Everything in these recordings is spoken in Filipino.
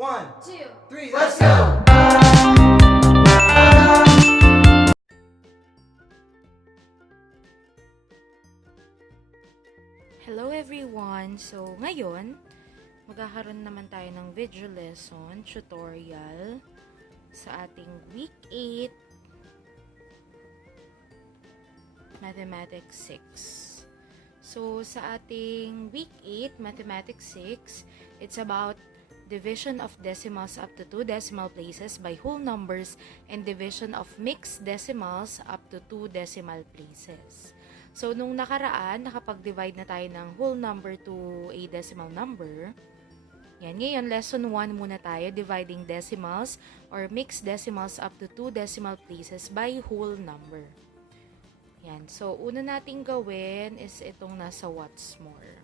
1, 2, 3, let's go! Hello everyone! So, ngayon, magkakaroon naman tayo ng video lesson, tutorial, sa ating Week 8 Mathematics 6. So, sa ating Week 8 Mathematics 6, it's about division of decimals up to 2 decimal places by whole numbers and division of mixed decimals up to 2 decimal places. So, nung nakaraan, nakapag-divide na tayo ng whole number to a decimal number. Yan, ngayon, lesson 1 muna tayo, dividing decimals or mixed decimals up to 2 decimal places by whole number. Yan, so, una nating gawin is itong nasa what's more.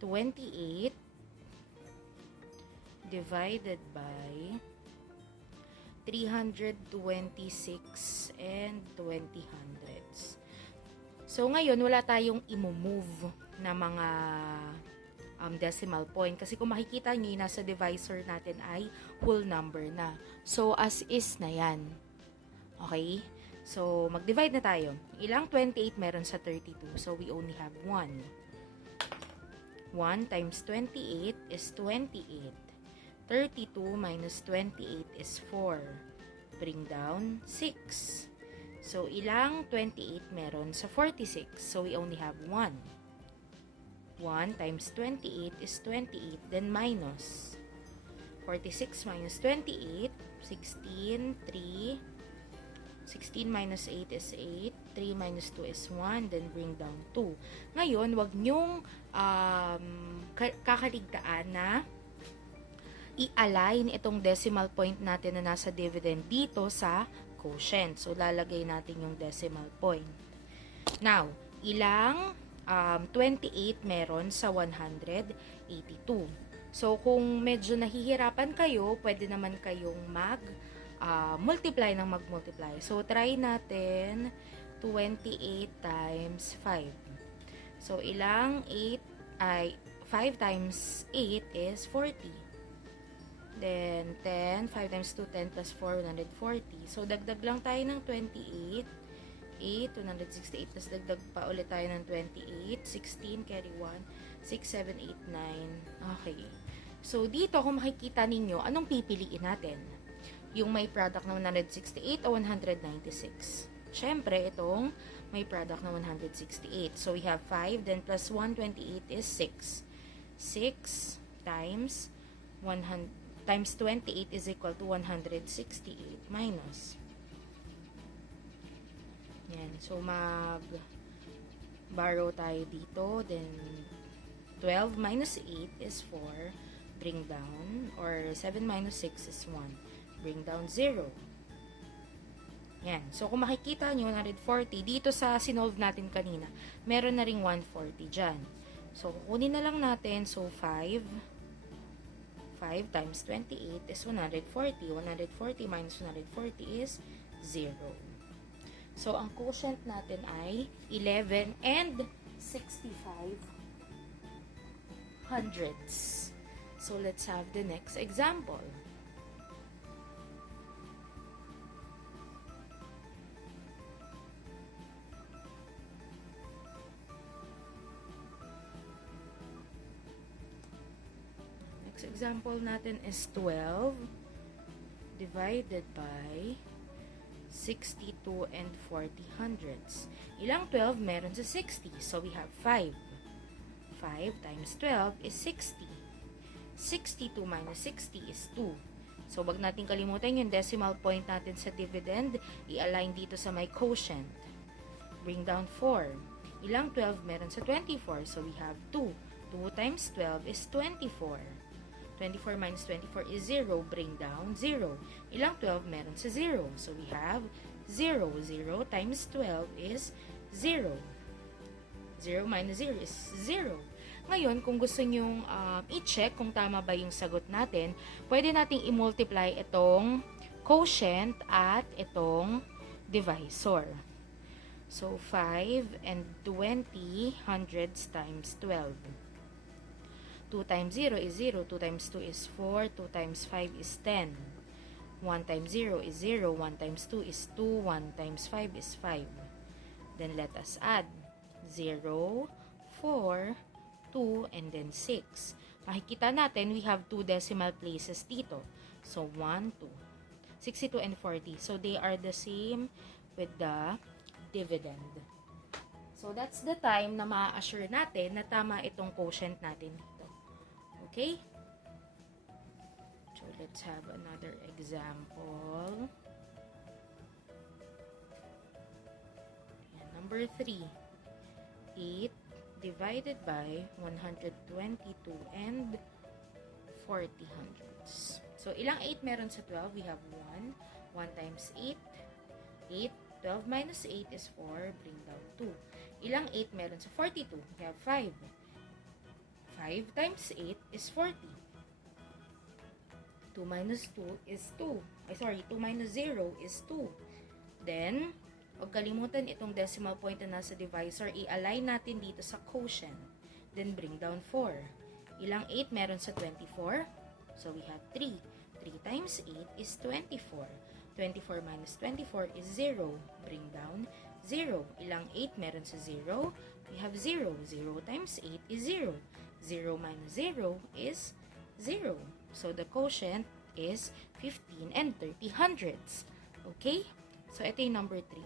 28 divided by 326 and 20 hundredths. So, ngayon, wala tayong i-move na mga decimal point. Kasi kung makikita nyo, yung nasa divisor natin ay whole number na. So, as is na yan. Okay? So, mag-divide na tayo. Ilang 28 meron sa 32? So, we only have 1. 1 times 28 is 28. 32 minus 28 is 4. Bring down 6. So, ilang 28 meron sa 46? So, we only have 1. 1 times 28 is 28, then minus. 46 minus 28, 16, 3. 16 minus 8 is 8. 3 minus 2 is 1, then bring down 2. Ngayon, wag nyong kakaligtaan na i-align itong decimal point natin na nasa dividend dito sa quotient. So, lalagay natin yung decimal point. Now, ilang 28 meron sa 182. So, kung medyo nahihirapan kayo, pwede naman kayong multiply ng mag-multiply. So, try natin 28 times 5. So, ilang 5 times 8 is 40. Then, 10. 5 times 2, 10 plus 4, 140. So, dagdag lang tayo ng 28. 8, 168. Tapos, dagdag pa ulit tayo ng 28. 16, carry 1. 6, 7, 8, 9. Okay. So, dito, kung makikita ninyo, anong pipiliin natin? Yung may product na 168 o 196? Syempre, itong may product na 168. So, we have 5. Then, plus 128 is 6. 6 times 100. Times 28 is equal to 168 minus. Yan. So, mag-borrow tayo dito. Then, 12 minus 8 is 4. Bring down. Or 7 minus 6 is 1. Bring down 0. Yan. So, kung makikita nyo, 140. Dito sa sinolve natin kanina, meron na ring 140 dyan. So, kukunin na lang natin. So, 5 times 28 is 140. 140 minus 140 is 0. So, ang quotient natin ay 11 and 65 hundredths. So, let's have the next example. Example natin is 12 divided by 62 and 40 hundredths. Ilang 12 meron sa 60? So, we have 5. 5 times 12 is 60. 62 minus 60 is 2. So, wag natin kalimutan yung decimal point natin sa dividend. I-align dito sa my quotient. Bring down 4. Ilang 12 meron sa 24? So, we have 2. 2 times 12 is 24. 24 minus 24 is 0. Bring down 0. Ilang 12 meron sa 0? So, we have 0. 0 times 12 is 0. 0 minus 0 is 0. Ngayon, kung gusto nyong i-check kung tama ba yung sagot natin, pwede nating i-multiply itong quotient at itong divisor. So, 5 and 20 hundredths times 12. 2 times 0 is 0. 2 times 2 is 4. 2 times 5 is 10. 1 times 0 is 0. 1 times 2 is 2. 1 times 5 is 5. Then let us add 0, 4, 2, and then 6. Makikita natin, we have 2 decimal places dito. So, 1, 2. 62 and 40. So, they are the same with the dividend. So, that's the time na ma-assure natin na tama itong quotient natin dito. Okay? So, let's have another example. Number 3. 8 divided by 122 and 40 hundredths. So, ilang 8 meron sa 12? We have 1. 1 times 8. 8. 12 minus 8 is 4. Bring down 2. Ilang 8 meron sa 42? We have 5. 5 times 8 is 40. 2 minus 2 is 2. 2 minus 0 is 2. Then, huwag kalimutan itong decimal point na nasa divisor. I-align natin dito sa quotient. Then, bring down 4. Ilang 8 meron sa 24? So, we have 3. 3 times 8 is 24. 24 minus 24 is 0. Bring down 0. Ilang 8 meron sa 0? We have 0. 0 times 8 is 0. 0 minus 0 is 0. So, the quotient is 15 and 30 hundredths. Okay? So, ito yung number 3.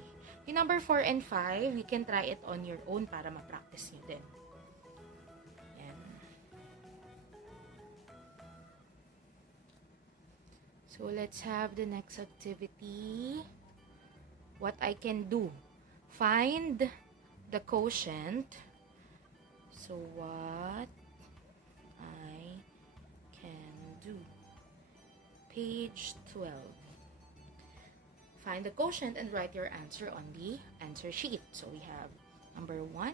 Yung number 4 and 5, you can try it on your own para ma-practice nyo din. Yan. So, let's have the next activity. What I can do. Find the quotient. So, what I can do. Page 12. Find the quotient and write your answer on the answer sheet. So, we have number 1,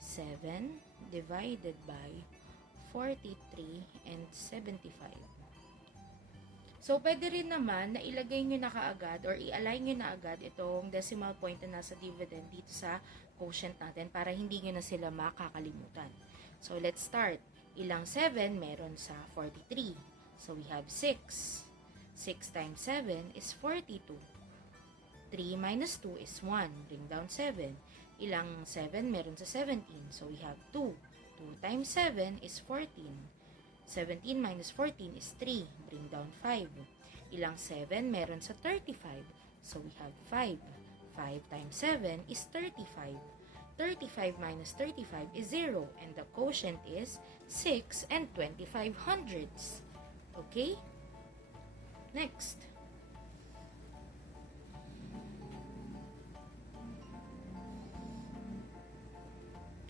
7 divided by 43 and 75. So, pwede rin naman na ilagay nyo na kaagad or i-align nyo na agad itong decimal point na nasa dividend dito sa quotient natin para hindi nyo na sila makakalimutan. So, let's start. Ilang 7 meron sa 43. So, we have 6. 6 times 7 is 42. 3 minus 2 is 1. Bring down 7. Ilang 7 meron sa 17. So, we have 2. 2 times 7 is 14. 17 minus 14 is 3. Bring down 5. Ilang 7 meron sa 35. So, we have 5. 5 times 7 is 35. 35 minus 35 is 0. And the quotient is 6 and 25 hundredths. Okay? Next.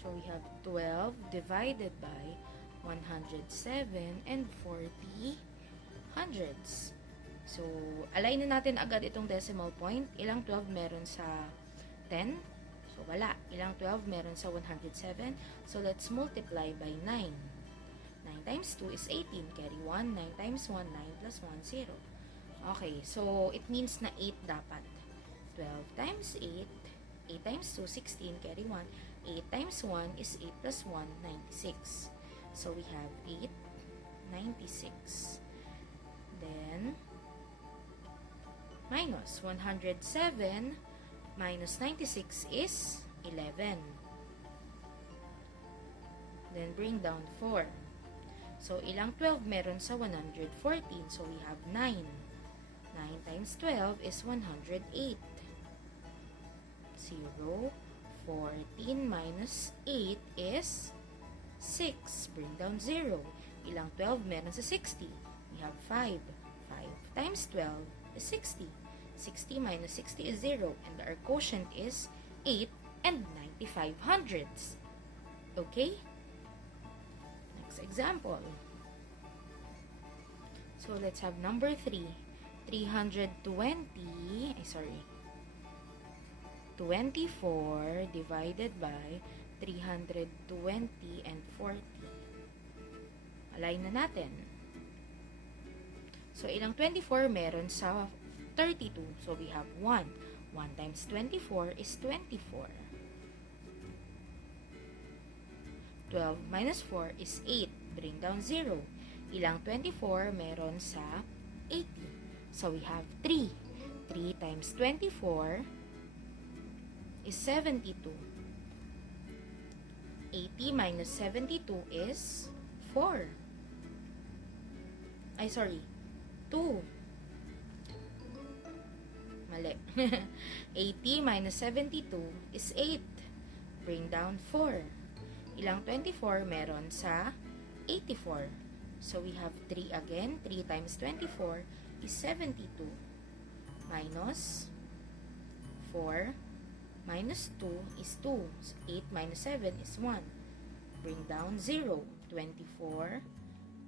So, we have 12 divided by 107 and 40 hundredths. So, align na natin agad itong decimal point. Ilang 12 meron sa 10? So, wala. Ilang 12 meron sa 107? So, let's multiply by 9. 9 times 2 is 18. Carry 1. 9 times 1, 9 plus 1, 0. Okay, so, it means na 8 dapat. 12 times 8. 8 times 2, 16. Carry 1. 8 times 1 is 8 plus 1, 96. So, we have 8, 96. Then, minus 107 minus 96 is 11. Then, bring down 4. So, ilang 12 meron sa 114? So, we have 9. 9 times 12 is 108. 0. 14 minus 8 is 6. Bring down 0. Ilang 12 meron sa 60? We have 5. 5 times 12 is 60. 60 minus 60 is 0. And our quotient is 8 and 95 hundredths. Okay? Next example. So, let's have number 3. 24 divided by 320 and 40. Align na natin. So, ilang 24 meron sa 32? So, we have 1. 1 times 24 is 24. 12 minus 4 is 8. Bring down 0. Ilang 24 meron sa 80? So, we have 3. 3 times 24 is 72. 80 minus 72 is 4. Ay, sorry. 2. Mali. 80 minus 72 is 8. Bring down 4. Ilang 24 meron sa 84? So, we have 3 again. 3 times 24 is 72. Minus 4 minus 2 is 2. So, 8 minus 7 is 1. Bring down 0. 24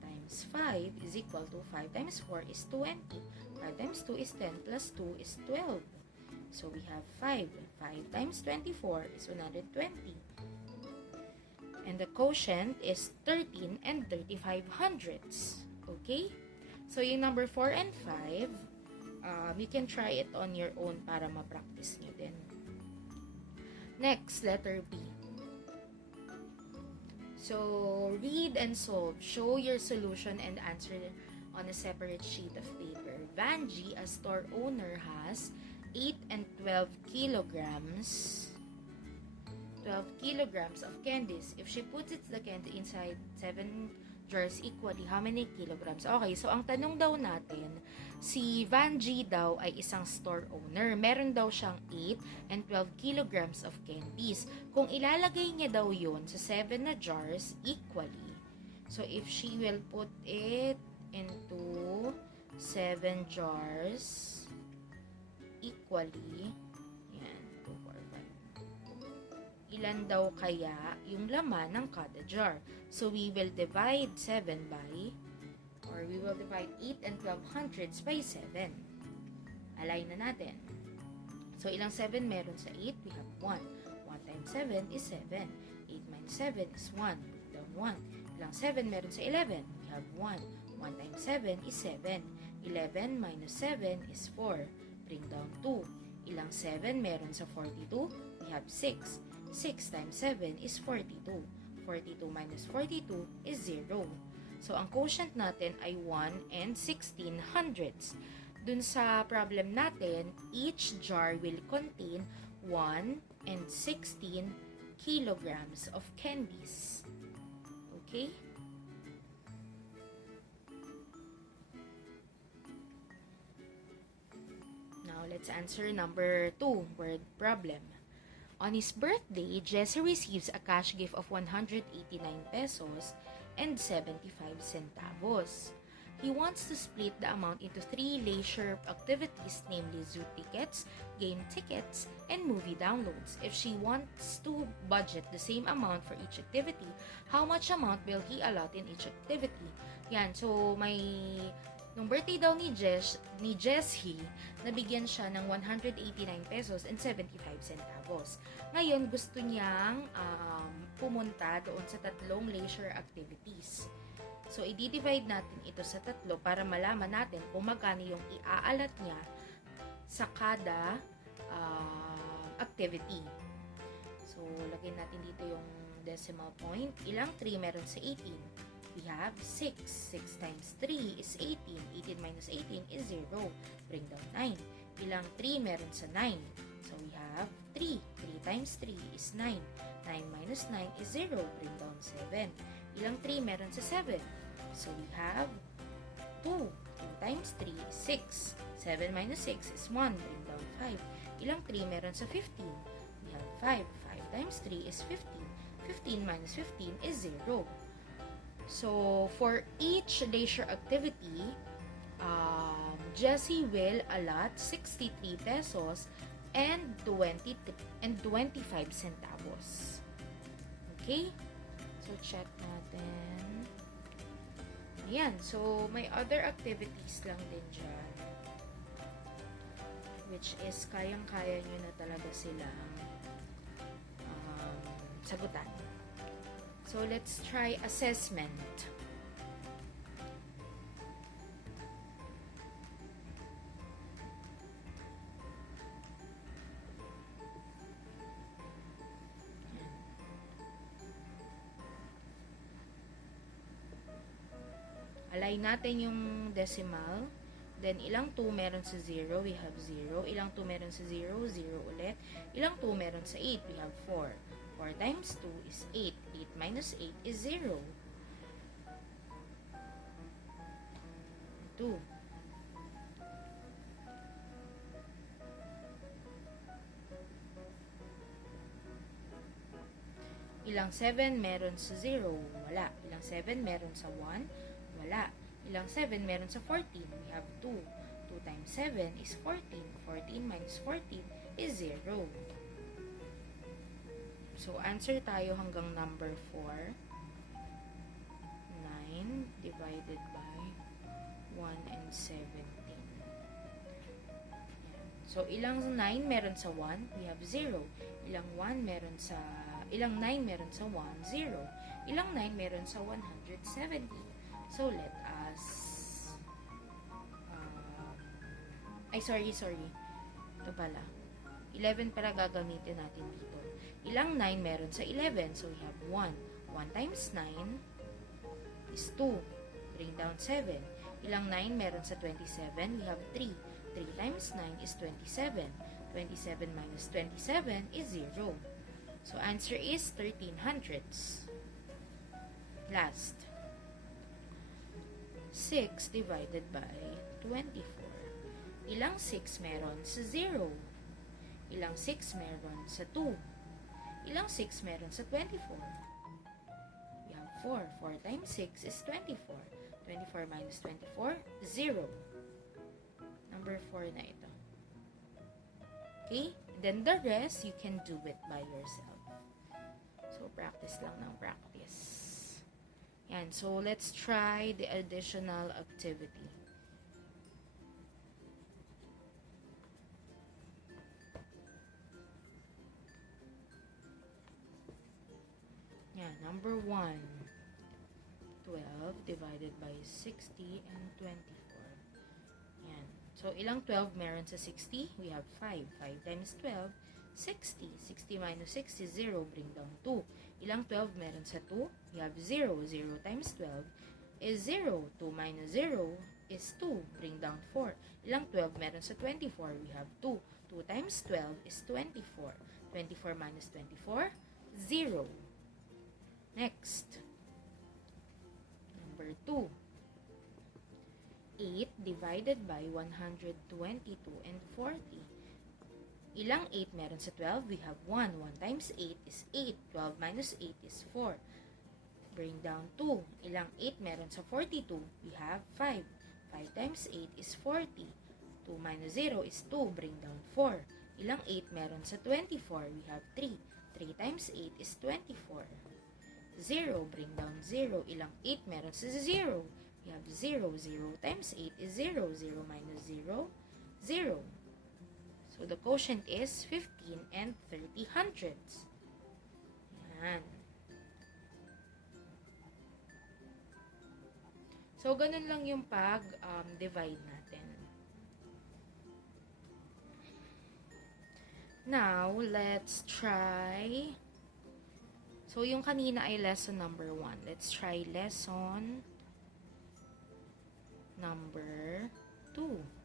times 5 is equal to 5 times 4 is 20. 5 times 2 is 10 plus 2 is 12. So, we have 5. 5 times 24 is 120. And the quotient is 13 and 35 hundredths. Okay? So, yung number 4 and 5, you can try it on your own para ma-practice nyo din. Next, letter B. So, read and solve. Show your solution and answer on a separate sheet of paper. Vanji, a store owner, has 8 and 12 kilograms 12 kilograms of candies. If she puts the candy inside 7 jars equally, how many kilograms? Okay, so ang tanong daw natin, si Vanji daw ay isang store owner. Meron daw siyang 8 and 12 kilograms of candies. Kung ilalagay niya daw yun sa 7 na jars equally, so if she will put it into 7 jars equally, ilan daw kaya yung laman ng kada jar? So, we will divide 7 by, or we will divide 8 and 12 hundredths by 7. Align na natin. So, ilang 7 meron sa 8? We have 1. 1 times 7 is 7. 8 minus 7 is 1. Put down 1. Ilang 7 meron sa 11? We have 1. 1 times 7 is 7. 11 minus 7 is 4. Bring down 2. Ilang 7 meron sa 42? We have 6. 6 times 7 is 42. 42 minus 42 is 0. So, ang quotient natin ay 1 and 16 hundredths. Dun sa problem natin, each jar will contain 1 and 16 kilograms of candies. Okay? Now, let's answer number 2, word problem. On his birthday, Jesse receives a cash gift of 189 pesos and 75 centavos. He wants to split the amount into 3 leisure activities, namely zoo tickets, game tickets, and movie downloads. If she wants to budget the same amount for each activity, how much amount will he allot in each activity? Yan, so may nung birthday daw ni Jessie, nabigyan siya ng 189 pesos and 75 centavos. Ngayon, gusto niyang pumunta doon sa 3 leisure activities. So, i-divide natin ito sa 3 para malaman natin kung magkano yung iaalat niya sa kada activity. So, lagyan natin dito yung decimal point. Ilang 3 meron sa 18? We have 6. 6 times 3 is 18. 18 minus 18 is 0. Bring down 9. Ilang 3 meron sa 9? So, we have 3. 3 times 3 is 9. 9 minus 9 is 0. Bring down 7. Ilang 3 meron sa 7? So, we have 2. 2 times 3 is 6. 7 minus 6 is 1. Bring down 5. Ilang 3 meron sa 15? We have 5. 5 times 3 is 15. 15 minus 15 is 0. So, for each leisure activity, Jessie will allot 63 pesos and 25 centavos. Okay? So, check natin. Ayan. So, may other activities lang din dyan. Which is, kayang-kaya nyo na talaga silang sagutan. So, let's try assessment. align natin yung decimal. Then, ilang 2 meron sa 0? We have 0. Ilang 2 meron sa 0? 0 ulit. Ilang 2 meron sa 8? We have 4. 4 times 2 is 8. 8 minus 8 is 0. 2. Ilang 7 meron sa 0? Wala. Ilang 7 meron sa 1? Wala. Ilang 7 meron sa 14? We have 2. 2 times 7 is 14. 14 minus 14 is 0. So, answer tayo hanggang number 4. 9 divided by 1 and 17. So, ilang 9 meron sa 1? We have 0. Ilang 1 meron sa ilang 9 meron sa 1? 0. Ilang 9 meron sa 170? So, let us sorry. Ito pala. 11 para gagamitin natin dito. Ilang 9 meron sa 11? So, we have 1. 1 times 9 is 2. Bring down 7. Ilang 9 meron sa 27? We have 3. 3 times 9 is 27. 27 minus 27 is 0. So, answer is 1300ths. Last. 6 divided by 24. Ilang 6 meron sa 0? Ilang 6 meron sa 2? Ilang 6 meron sa 24? We have 4. 4 times 6 is 24. 24 minus 24, 0. Number 4 na ito. Okay? Then the rest, you can do it by yourself. So, practice lang ng practice. Yan. So, let's try the additional activity. Yan. Number 1. 12 divided by 60 and 24. Yan. So, ilang 12 meron sa 60? We have 5. 5 times 12, 60. 60 minus 60, 0. Bring down 2. Ilang 12 meron sa 2? We have 0. 0 times 12 is 0. 2 minus 0 is 2. Bring down 4. Ilang 12 meron sa 24? We have 2. 2 times 12 is 24. 24 minus 24, 0. Next. Number 2. 8 divided by 122 and 40. Ilang 8 meron sa 12? We have 1. 1 times 8 is 8. 12 minus 8 is 4. Bring down 2. Ilang 8 meron sa 42? We have 5. 5 times 8 is 40. 2 minus 0 is 2. Bring down 4. Ilang 8 meron sa 24? We have 3. 3 times 8 is 24. 0. Bring down 0. Ilang 8 meron sa 0? We have 0. 0 times 8 is 0. 0 minus 0, 0. So, the quotient is 15 and 30 hundredths. Yan. So, ganun lang yung pag-divide natin. Now, let's try. So, yung kanina ay lesson number 1. Let's try lesson number 2.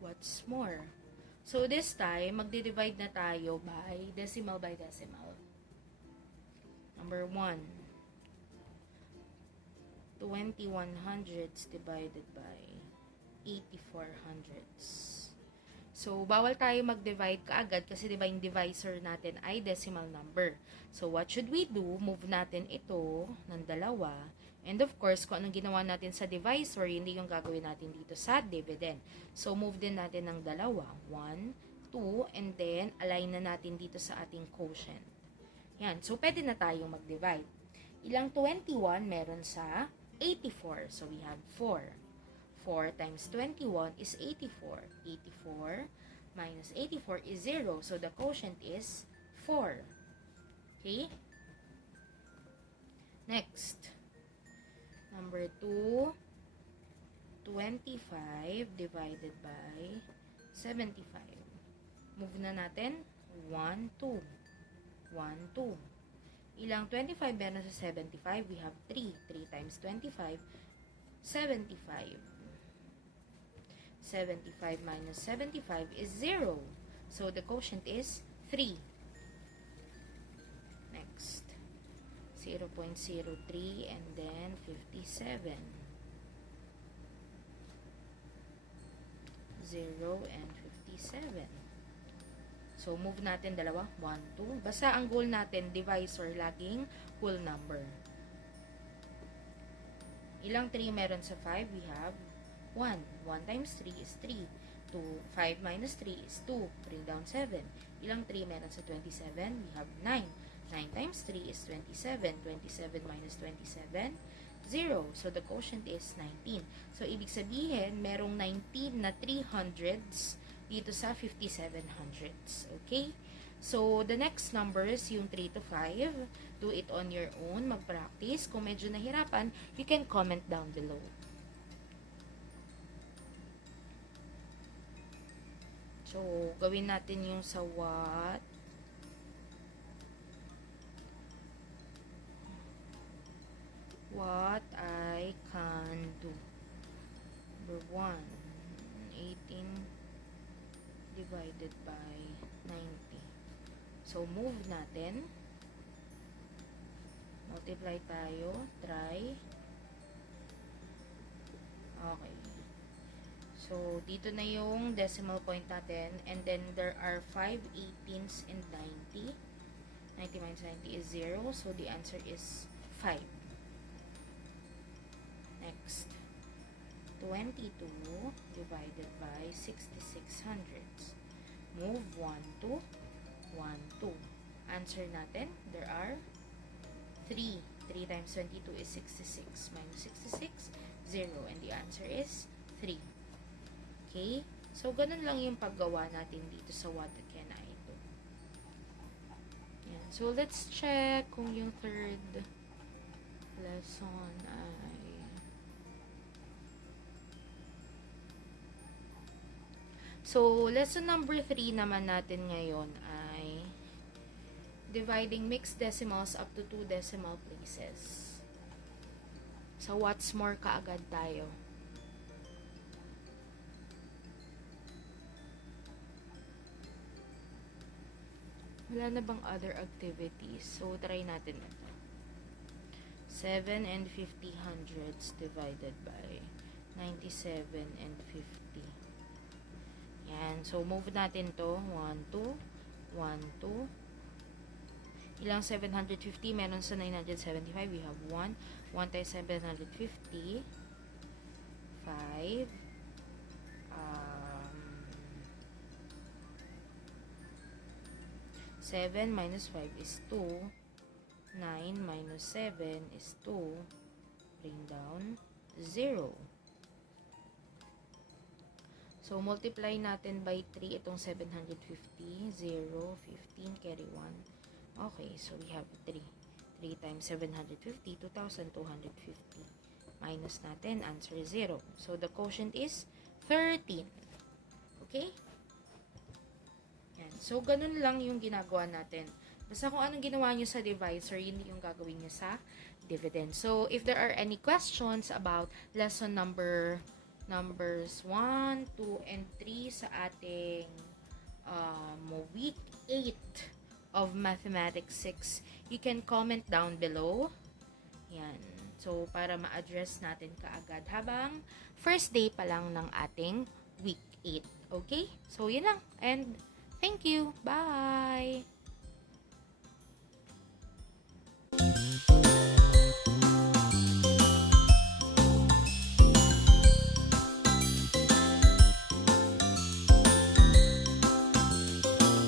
What's more? So, this time, magdi-divide na tayo by decimal. Number 1. 21 hundredths divided by 84 hundredths. So, bawal tayo mag-divide kaagad kasi diba yung divisor natin ay decimal number. So, what should we do? Move natin ito ng dalawa. And of course, kung anong ginawa natin sa divisor, hindi yung gagawin natin dito sa dividend. So, move din natin ng dalawa. 1, 2, and then align na natin dito sa ating quotient. Yan. So, pwede na tayong mag-divide. Ilang 21 meron sa 84. So, we have 4. 4 times 21 is 84. 84 minus 84 is 0. So, the quotient is 4. Okay? Next. Number 2. 25 divided by 75. Move na natin. 1, 2. 1, 2. Ilang 25 meron sa 75? We have 3. 3 times 25, 75. 75 minus 75 is 0. So, the quotient is 3. Next. 0.03 and then 57. 0 and 57. So, move natin dalawa. 1, 2. Basta ang goal natin, divisor, laging whole number. Ilang 3 meron sa 5? We have 1. 1 times 3 is 3. 2. 5 minus 3 is 2. Bring down 7. Ilang 3 meron sa 27? We have 9. 9 times 3 is 27. 27 minus 27, 0. So, the quotient is 19. So, ibig sabihin, merong 19 na 300s dito sa 5700s. Okay? So, the next numbers, yung 3 to 5, do it on your own, mag-practice. Kung medyo nahirapan, you can comment down below. So, gawin natin yung sa what I can do. Number 1, 18 divided by 90. So, move natin. Multiply tayo. Try. Okay. So, dito na yung decimal point natin. And then, there are 5 18s in 90. 90 minus 90 is 0. So, the answer is 5. Next. 22 divided by 66 hundredths. Move 1 to 1, 2. Answer natin, there are 3. 3 times 22 is 66. Minus 66, 0. And the answer is 3. Okay? So, ganun lang yung paggawa natin dito sa what can I do. Yan. So, let's check kung yung third lesson ay so, lesson number 3 naman natin ngayon ay dividing mixed decimals up to 2 decimal places. So, what's more kaagad tayo? Wala na bang other activities? So, try natin ito. 7 and 50 hundredths divided by 97 and 50. Yan. So, move natin to. 1, 2. 1, 2. Ilang 750? Meron sa 975. We have 1. 1 times 750. 5. 7 minus 5 is 2. 9 minus 7 is 2. Bring down 0. So, multiply natin by 3 itong 750. 0, 15, carry 1. Okay, so we have 3. 3 times 750, 2,250. Minus natin, answer 0. So, the quotient is 13. Okay? Yan. So, ganun lang yung ginagawa natin. Basta kung anong ginawa nyo sa divisor, yun yung gagawin nyo sa dividend. So, if there are any questions about lesson numbers 1, 2, and 3 sa ating week 8 of Mathematics 6, you can comment down below. Yan. So, para ma-address natin kaagad habang first day pa lang ng ating week 8. Okay? So, yun lang. And thank you. Bye!